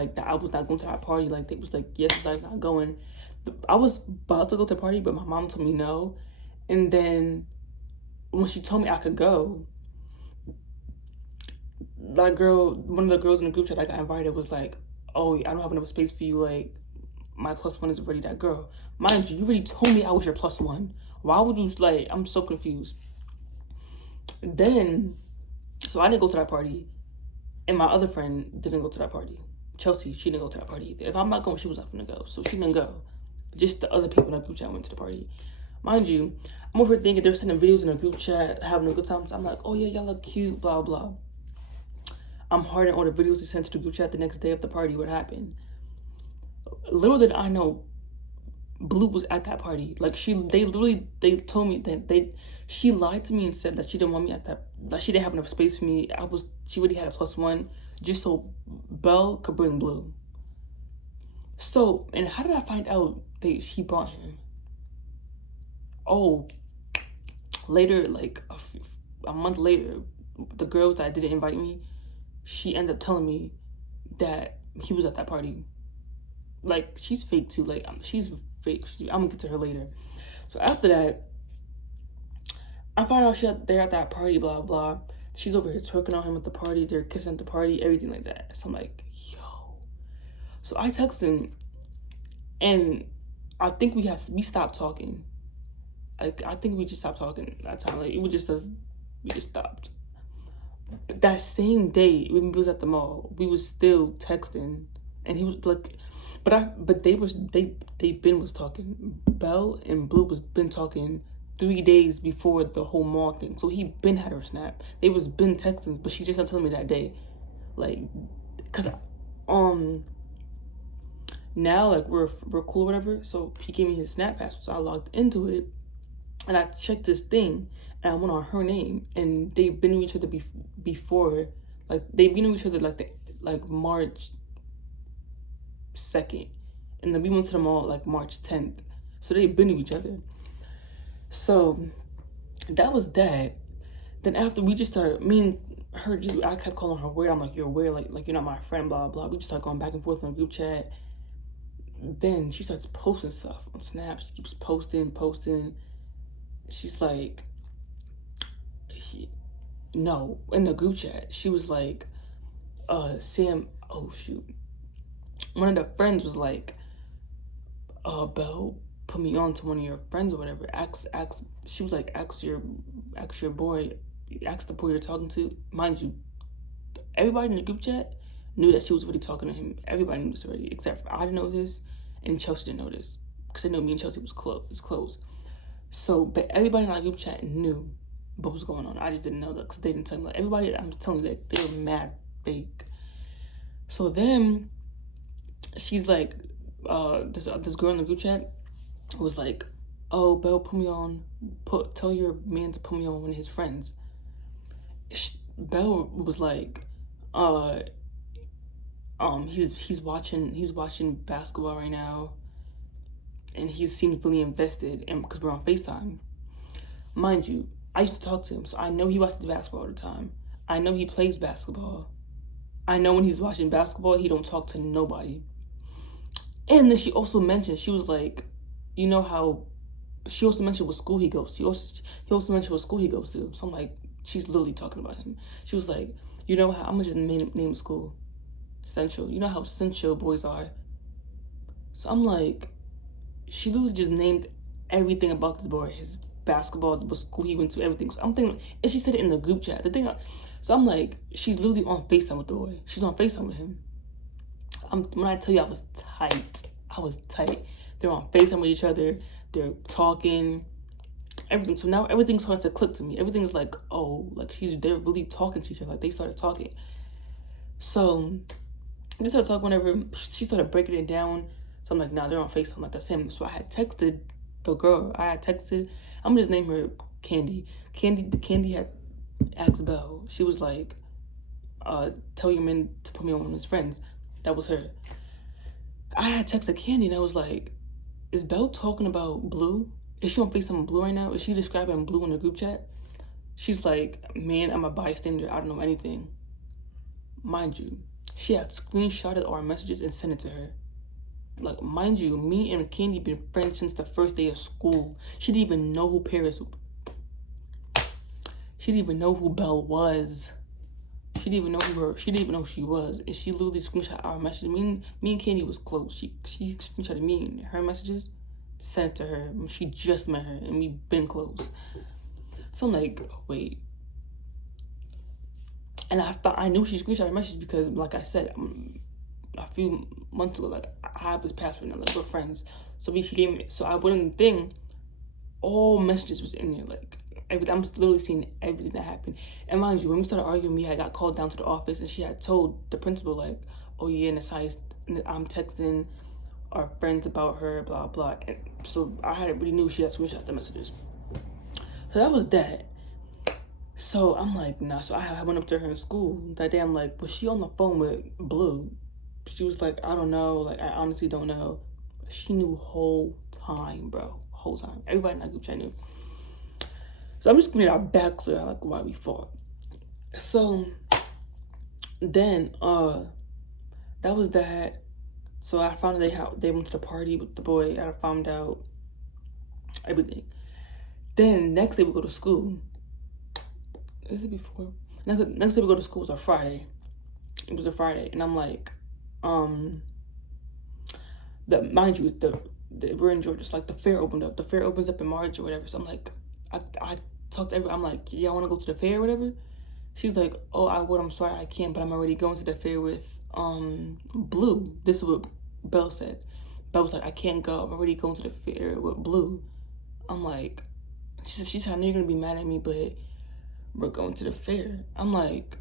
like that I was not going to that party. Like they was like, yes, Zai's not going. I was about to go to the party, but my mom told me no. And then when she told me I could go, that girl, one of the girls in the group chat I got invited was like, oh, I don't have enough space for you. Like, my plus one is already that girl. Mind you, you already told me I was your plus one. Why would you, like, I'm so confused. Then, so I didn't go to that party, and my other friend didn't go to that party. Chelsea, she didn't go to that party either. If I'm not going, she was not gonna go. So she didn't go. Just the other people in the group chat went to the party. Mind you, I'm over thinking they're sending videos in a group chat, having a good time. So I'm like, oh yeah, y'all look cute, blah, blah. I'm harding all the videos they sent to the group chat the next day of the party, what happened. Little did I know, Blue was at that party. Like they told me that she lied to me and said that she didn't want me at that she didn't have enough space for me. She already had a plus one just so Belle could bring Blue. So, and how did I find out that she brought him? Oh, later, like a month later, the girl that didn't invite me, she ended up telling me that he was at that party. Like, she's fake too. Like, she's fake. I'm gonna get to her later. So after that, I find out they're at that party, blah, blah. She's over here twerking on him at the party. They're kissing at the party, everything like that. So I'm like, yo. So I text him, and I think we stopped talking. I think we just stopped talking that time. Like, it was just we just stopped. But that same day, when we was at the mall, we was still texting, and he was like, but they been was talking. Belle and Blue was been talking 3 days before the whole mall thing. So he been had her snap. They was been texting, but she just not telling me that day. Like, cause now like we're cool or whatever. So he gave me his snap password. So I logged into it and I checked this thing and I went on her name, and they've been with each other before. Like they've been with each other like March 2nd, and then we went to the mall like March 10th. So they've been to each other. So that was that. Then after we just started, me and her, I kept calling her weird. I'm like, you're weird, like you're not my friend, blah blah. We just started going back and forth on the group chat. Then she starts posting stuff on Snap. She keeps posting. She's like, no, in the group chat, she was like, Sam, oh shoot. One of the friends was like, Belle, put me on to one of your friends or whatever. She was like, ask your boy, ask the boy you're talking to. Mind you, everybody in the group chat knew that she was already talking to him. Everybody knew this already, except for I didn't know this, and Chelsea didn't know this, because they know me and Chelsea was close. So, but everybody in our group chat knew what was going on. I just didn't know that, because they didn't tell me. Like, everybody, I'm telling you that they were mad fake. So then she's like, this girl in the group chat was like, oh, Belle, put me on, tell your man to put me on one of his friends. Belle was like, he's watching basketball right now, and he seems really invested, and because we're on FaceTime. Mind you, I used to talk to him, so I know he watches basketball all the time. I know he plays basketball. I know when he's watching basketball, he don't talk to nobody. And then she also mentioned, she was like, you know how, she also mentioned what school he goes to. He also mentioned what school he goes to. So I'm like, she's literally talking about him. She was like, you know how, I'm gonna just name school. Central. You know how Central boys are. So I'm like, she literally just named everything about this boy. His basketball, what school he went to, everything. So I'm thinking, and she said it in the group chat. So I'm like, she's literally on FaceTime with the boy. She's on FaceTime with him. When I tell you I was tight. They're on FaceTime with each other. They're talking, everything. So now everything's starting to click to me. Everything's like, oh, like they're really talking to each other. Like they started talking. So they started talking whenever she started breaking it down. So I'm like, nah, they're on FaceTime. Like that's him. So I had texted the girl. I'm gonna just name her Candy. Candy had asked Belle. She was like, tell your man to put me on one of his friends. That was her. I had texted Candy and I was like, is Belle talking about Blue? Is she on FaceTime with Blue right now? Is she describing Blue in the group chat? She's like, man, I'm a bystander. I don't know anything. Mind you, She had screenshotted our messages and sent it to her. Like, mind you, me and Candy been friends since the first day of school. She didn't even know who Paris. She didn't even know who Belle was. She didn't even know who her. She didn't even know who she was, and she literally screenshot our messages. Me and Candy was close. She screenshotted me and her messages, sent it to her. She just met her, and we been close. So I'm like, wait. And I knew she screenshot her message because, like I said, a few months ago, like, I have this password now, like, we're friends. So she gave me. So I went in the thing. All messages was in there, like. I'm literally seeing everything that happened. And mind you, when we started arguing, I got called down to the office, and she had told the principal, like, oh yeah, Nasai, I'm texting our friends about her, blah blah. And so I already knew she had screenshot the messages. So that was that. So I'm like, nah. So I went up to her in school that day. I'm like, was she on the phone with Blue? She was like, I don't know. Like, I honestly don't know. She knew whole time, bro. Whole time. Everybody in that group chat knew. So I'm just gonna get our back clear, like, why we fought. So then that was that. So I found out they went to the party with the boy. I found out everything. Then next day we go to school. Is it before? Next day we go to school was a Friday. It was a Friday, and I'm like, mind you, we're in Georgia. So, like, the fair opened up. The fair opens up in March or whatever. So I'm like, I talked to everyone. I'm like, yeah, I want to go to the fair or whatever. She's like, oh, I would. I'm sorry, I can't, but I'm already going to the fair with Blue. This is what Belle said. Belle was like, I can't go. I'm already going to the fair with Blue. I'm like, she said, I know you're gonna be mad at me, but we're going to the fair. I'm like,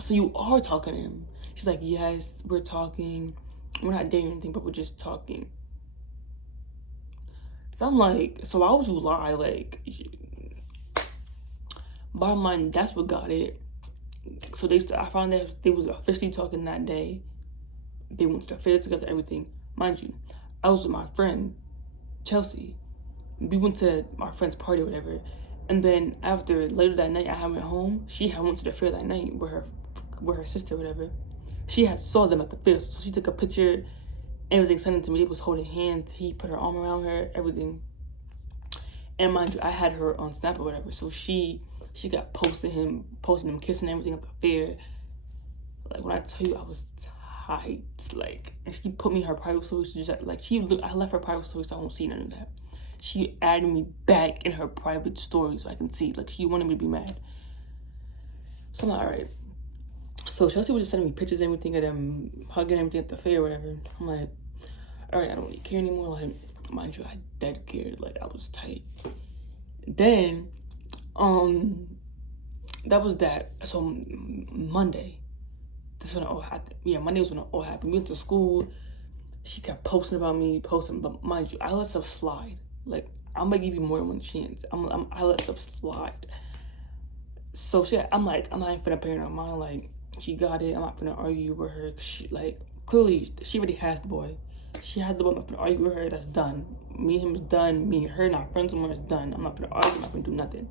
so you are talking to him? She's like, yes, we're talking. We're not dating or anything, but we're just talking. So I'm like, so why would you lie? Like, bottom line, that's what got it. So I found that they was officially talking that day. They went to the fair together, everything. Mind you, I was with my friend, Chelsea. We went to my friend's party or whatever. And then later that night, I went home. She had went to the fair that night with her sister or whatever. She had saw them at the fair. So she took a picture, everything, sent it to me. They was holding hands. He put her arm around her, everything. And mind you, I had her on Snap or whatever. So she got posting them kissing everything at the fair. Like, when I tell you, I was tight. Like, and she put me in her private story. So just like, I left her private story so I won't see none of that. She added me back in her private story so I can see. Like, she wanted me to be mad. So I'm like, all right. So Chelsea was just sending me pictures and everything of them hugging everything at the fair or whatever. I'm like, all right, I don't really care anymore. Like, mind you, I dead cared. Like, I was tight. Then, that was that. So Monday, this is when it all happened. Yeah, Monday was when it all happened. We went to school. She kept posting about me, but mind you, I let stuff slide. Like, I'm gonna give you more than one chance. I let stuff slide. So I'm like, I'm not even finna pay her no mind. Like, she got it. I'm not finna argue with her. She, like, clearly she already has the boy. She had the boy. I'm not finna argue with her. That's done. Me and him is done. Me and her not friends anymore. It's done. I'm not finna argue. I'm not finna do nothing.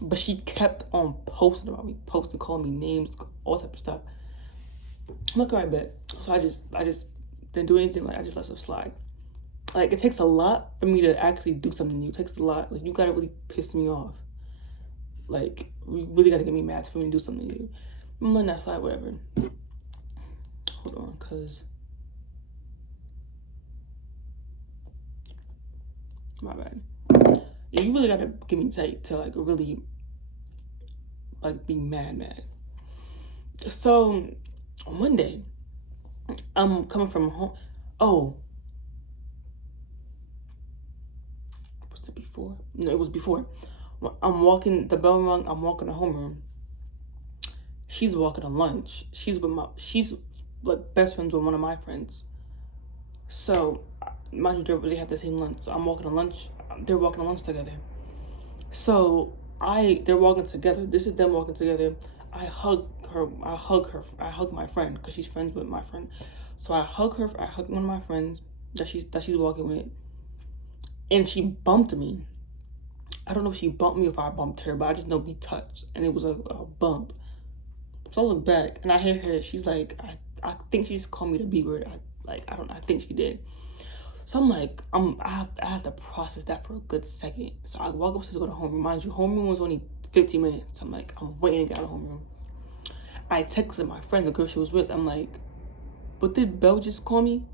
But she kept on posting about me, calling me names, all type of stuff. I'm like, all right, bet. So I just didn't do anything. Like, I just let stuff slide. Like, it takes a lot for me to actually do something new. It takes a lot. Like, you gotta really piss me off. Like, you really gotta get me mad for me to do something new. I'm letting that slide, whatever. Hold on, cause my bad. Yeah, you really gotta get me tight to, like, really, like, be mad. So on Monday, I'm coming from home. Oh, was it before? No, it was before. I'm walking, the bell rung, I'm walking to homeroom. She's walking to lunch. She's like best friends with one of my friends. So, mind you, they really have the same lunch. So I'm walking to lunch. They're walking to lunch together. So they're walking together. This is them walking together. I hug my friend because she's friends with my friend. So I hug her. I hug one of my friends that she's walking with, and she bumped me. I don't know if she bumped me or if I bumped her, but I just know we touched, and it was a bump. So I look back and I hear her. She's like, I think she's called me the B word. I think she did. So I'm like, I have to process that for a good second. So I walk upstairs to go to homeroom. Mind you, homeroom was only 15 minutes. I'm like, I'm waiting to get out of homeroom. I texted my friend, the girl she was with. I'm like, but did Belle just call me?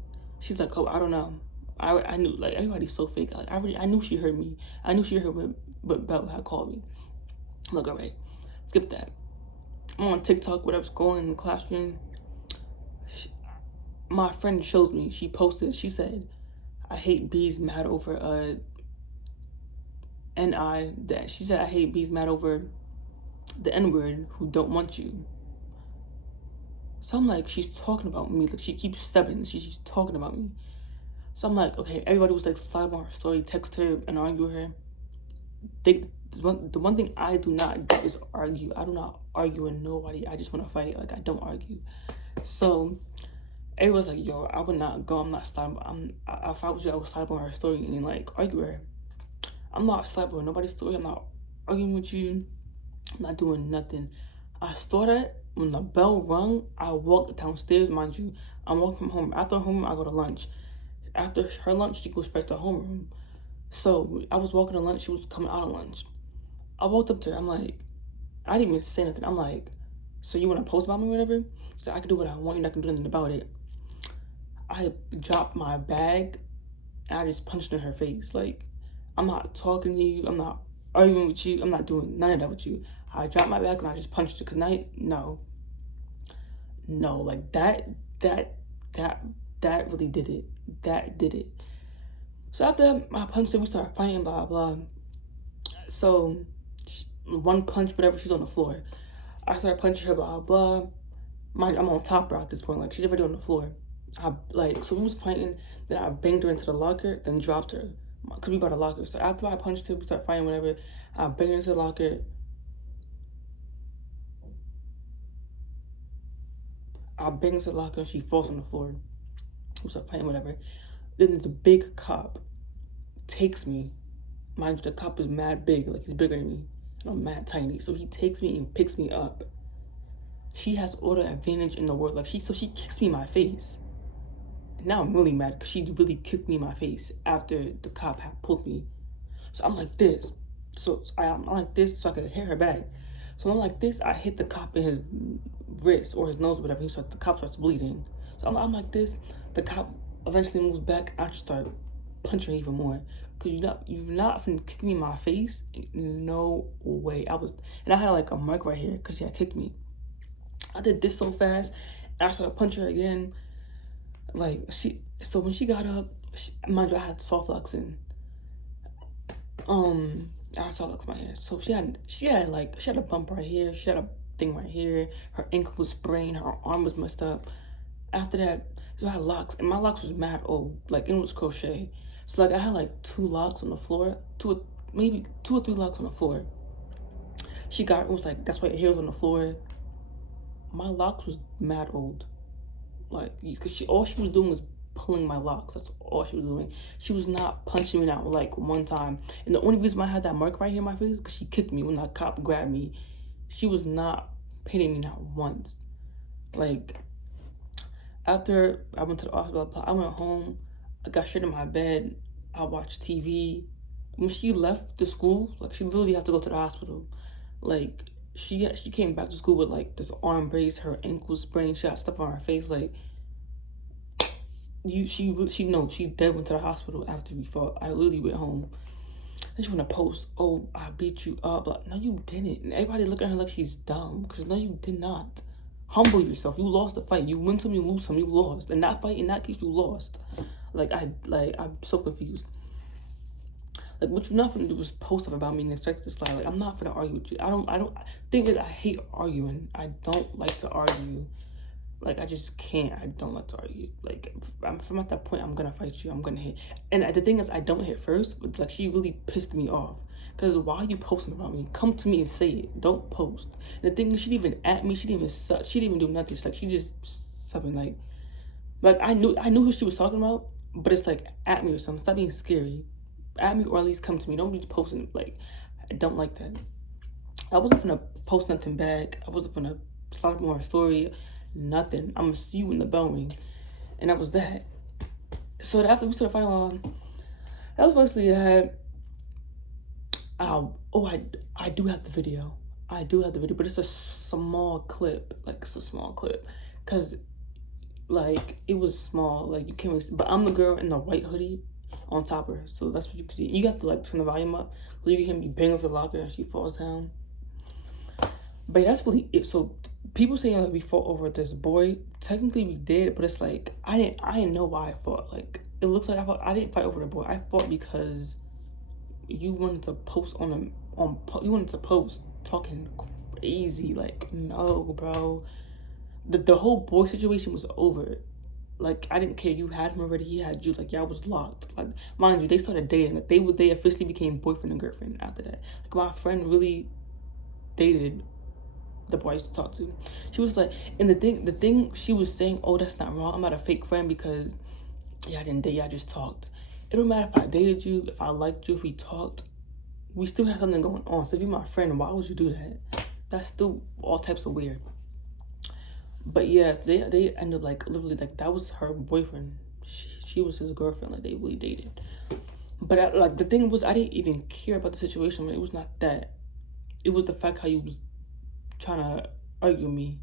She's like, oh, I don't know. I knew, like, everybody's so fake. Like, I knew she heard me. I knew she heard what Belle had called me. I'm like, all right, skip that. I'm on TikTok, whatever's going in the classroom. My friend shows me, she posted, she said, I hate bees mad over she said I hate bees mad over the N-word who don't want you. So I'm like, she's talking about me. Like, she keeps stepping. She's talking about me. So I'm like, okay, everybody was like sliding on her story, text her and argue with her. The one thing I do not do is argue. I do not argue with nobody. I just want to fight. Like, I don't argue. So everyone's like, yo, I would not go. I'm not sliding. If I was you, I would slide on her story and like argue with her. I'm not sliding on nobody's story. I'm not arguing with you. I'm not doing nothing. I saw that when the bell rung, I walked downstairs. Mind you, I'm walking from home. After home, I go to lunch. After her lunch, she goes straight to homeroom. So I was walking to lunch. She was coming out of lunch. I walked up to her. I'm like, I didn't even say nothing. I'm like, so you want to post about me or whatever? She said, I can do what I want. You're not going to do nothing about it. I dropped my bag and I just punched in her face. Like, I'm not talking to you. I'm not arguing with you. I'm not doing none of that with you. I dropped my bag and I just punched her because no, like that really did it. That did it. So after I punched her, we started fighting, blah, blah. So one punch, whatever, she's on the floor. I started punching her, blah, blah. I'm on top of her at this point. Like, she's already on the floor. So we was fighting, then I banged her into the locker, then dropped her. Could be by the locker. So after I punched her, we started fighting, whatever. I banged her into the locker. And she falls on the floor. We start fighting, whatever. Then there's a big cop takes me. Mind you, the cop is mad big, like he's bigger than me. And I'm mad tiny. So he takes me and picks me up. She has all the advantage in the world. Like, she kicks me in my face. And now I'm really mad because she really kicked me in my face after the cop had pulled me. So I'm like this. So I'm like this so I could hit her back. So I'm like this, I hit the cop in his wrist or his nose, whatever. The cop starts bleeding. So I'm like this. The cop eventually moves back. I just start punching her even more. Cause you're not finna kick me in my face. No way. I had like a mark right here because she had kicked me. I did this so fast. And I started punching her again. Like, so when she got up, mind you, I had soft locks in. I had soft locks in my hair. So she had a bump right here. She had a thing right here. Her ankle was sprained. Her arm was messed up. After that, so I had locks, and my locks was mad old. Like, it was crochet. So like I had like 2 locks on the floor, maybe 2 or 3 locks on the floor. She got it was like, that's why your hair was on the floor. My locks was mad old. Like, cause all she was doing was pulling my locks. That's all she was doing. She was not punching me out like one time. And the only reason why I had that mark right here in my face is because she kicked me when that cop grabbed me. She was not hitting me not once. Like, after I went to the office, I went home. I got straight in my bed. I watched TV. When she left the school, like, she literally had to go to the hospital. Like, she came back to school with like this arm brace, her ankle sprained, she had stuff on her face. Like, she dead went to the hospital after we fought. I literally went home. And she want to post, oh, I beat you up. Like, no, you didn't. And everybody look at her like she's dumb. Because no, you did not. Humble yourself. You lost the fight. You win some, you lose some, you lost. In that fight, in that case, you lost. I'm so confused. Like, what you're not gonna do is post stuff about me and expect to slide. Like, I'm not gonna argue with you. I don't think that I hate arguing. I don't like to argue. Like, I just can't. I don't like to argue. Like, if I'm at that point, I'm gonna fight you. I'm gonna hit. And the thing is, I don't hit first, but like, she really pissed me off. Because why are you posting about me? Come to me and say it. Don't post. And the thing is, she didn't even at me. She didn't even do nothing. She's like, she just something like I knew who she was talking about, but it's like, at me or something. Stop being scary. At me or at least come to me. Don't be posting. Like, I don't like that. I wasn't gonna post nothing back. I wasn't gonna start more story, nothing. I'm gonna see you in the bell ring. And that was that. So after we started fighting, that was mostly that. I do have the video. I do have the video, but it's a small clip. Like, it's a small clip. Because, like, it was small. Like, you can't really see. But I'm the girl in the white hoodie on top of her. So that's what you can see. You have to, like, turn the volume up so you can hear me bang off the locker and she falls down. But that's really it. So people saying that we fought over this boy, technically we did, but it's like I didn't know why I fought. Like, it looks like I didn't fight over the boy. I fought because you wanted to post you wanted to post talking crazy. Like, no, bro. The whole boy situation was over. Like, I didn't care. You had him already. He had you. Like, y'all was locked. Like, mind you, they started dating. Like, they officially became boyfriend and girlfriend after that. Like, my friend really dated the boy I used to talk to. She was like, and the thing she was saying, oh, that's not wrong. I'm not a fake friend because, yeah, I didn't date you. I just talked. It don't matter if I dated you, if I liked you, if we talked. We still have something going on. So if you're my friend, why would you do that? That's still all types of weird. But yes, they end up like literally like that was her boyfriend. She was his girlfriend. Like, they really dated. But like the thing was, I didn't even care about the situation. It was not that. It was the fact how you was trying to argue with me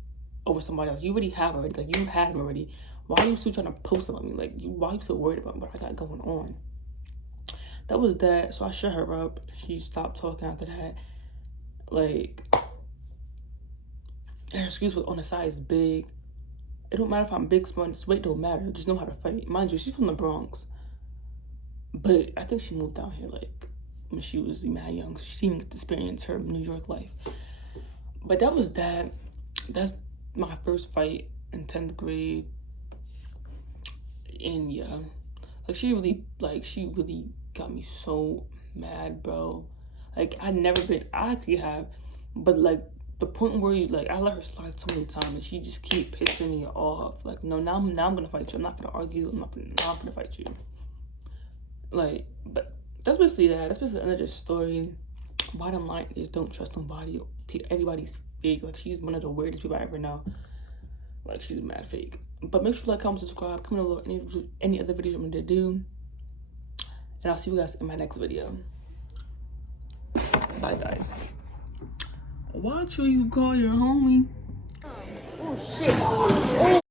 over somebody else. You already have already. Like, you had him already. Why are you still trying to post about me? Like, why are you so worried about what I got going on? That was that. So I shut her up. She stopped talking after that. Like, her excuse was on the side is big. It don't matter if I'm big, small, this weight don't matter. Just know how to fight. Mind you, she's from the Bronx. But I think she moved down here, like, when she was mad young. She didn't get to experience her New York life. But that was that. That's my first fight in 10th grade. And yeah, like, she really got me so mad, bro. Like, I actually have, but like the point where you, like, I let her slide so many times and she just keep pissing me off. Like, no, now I'm gonna fight you. I'm not gonna argue. I'm gonna fight you. Like, but that's basically that. That's basically another story. Bottom line is, don't trust nobody. Everybody's fake. Like, she's one of the weirdest people I ever know. Like, she's mad fake. But make sure to like, comment, subscribe, comment below any other videos I'm gonna do. And I'll see you guys in my next video. Bye, guys. Watch who you call your homie. Oh, shit.